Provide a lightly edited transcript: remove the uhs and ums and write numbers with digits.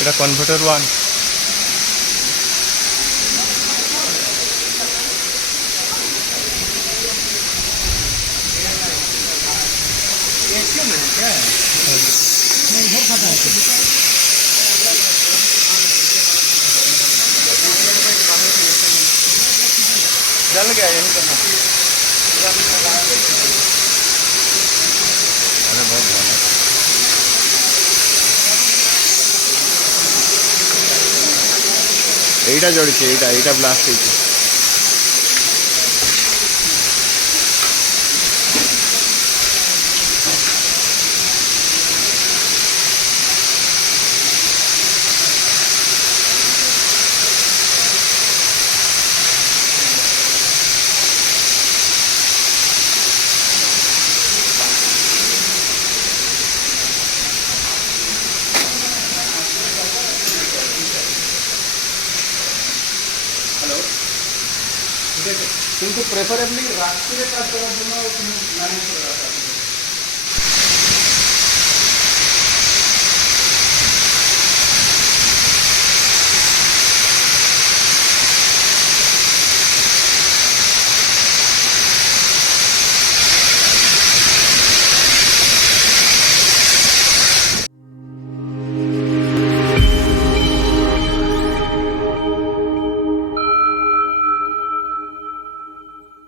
এটা converter one. जल गया यही करना। अरे बहुत भालो এইটা জড়িছে, এইটা ব্লাস্ট হয়েছে। কিন্তু প্রেফারেবলি রাত্রিরে কাজ করার জন্য ম্যানেজ করে রাখা।